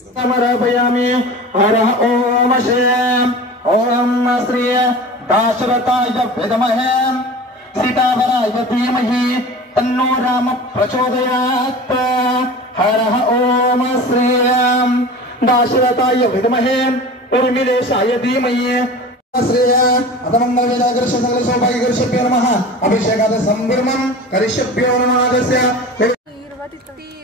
समर्पयामि। हर ओम श्री ओम श्री दाशरथाय विद्महे सीतावराय धीमहि तन्नो राम प्रचोदयात्। हर ओम श्री दाशरथाय विद्महे उर्मिलेशाय धीमहि श्रेय अतमंगल वेदाकर्ष सकल सौभाग्यकर्षभ्यो नमः। अभिषेकाद संभ्रमं करिष्यभ्यो नमः।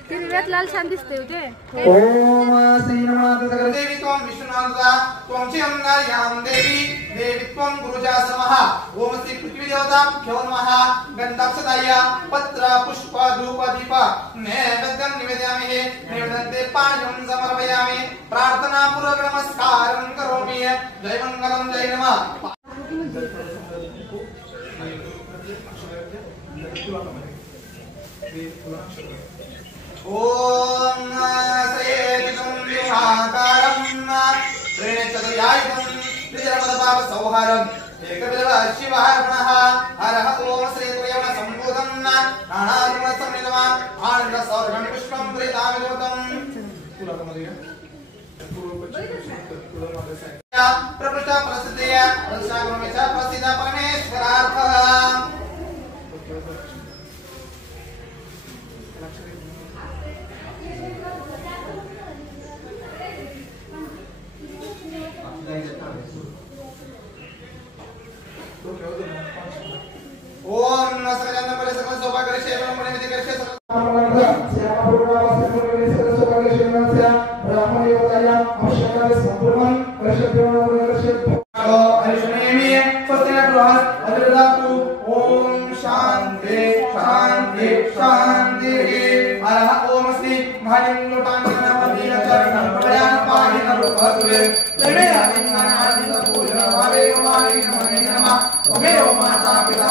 तिरव्यात लाल छान दिसते होते। ओम श्री नमः देवी त्वं विष्णुनाथदा त्वं चिरंगायां देवी देवी त्वं गुरुजासमः। ओम श्री पृथ्वी देवताभ्यो नमः। गन्धक्षदाय पत्र पुष्प धूप दीप नैवेद्यं निवेदयामि। नैवेद्ये पायं समर्पयामि। प्रार्थना पूर्वक नमस्कारं करोमि। जय मंगलम जय नमः। ओम श्रीविष्णुं विहाकारं श्रीचतुर्यायुधं त्रिजलपदपाप संहारम् एकविधव शिवार्पणः। हरः ओम श्री त्रियवण सम्भूतं नानागुण संनिधवान् आनन्द सौरभं पुष्पं प्रीतामिदोतं प्रपृष्ट प्रसिद्धया प्रसागुणमेच प्रसिद्ध परमेश्वरार्थः। ओम नमस्कार पर सकल सौभाग्यश्री एवं पुण्यविधिकर्षे सकल ओम शांति शांति शांति। हर ओम श्री भालिं लोटांगनावतीन चरणं प्रयाण पाहिन रूपत्वे त्रिणे आदिनादिन पूजन वारे वारे नमः। ओमे माता पिता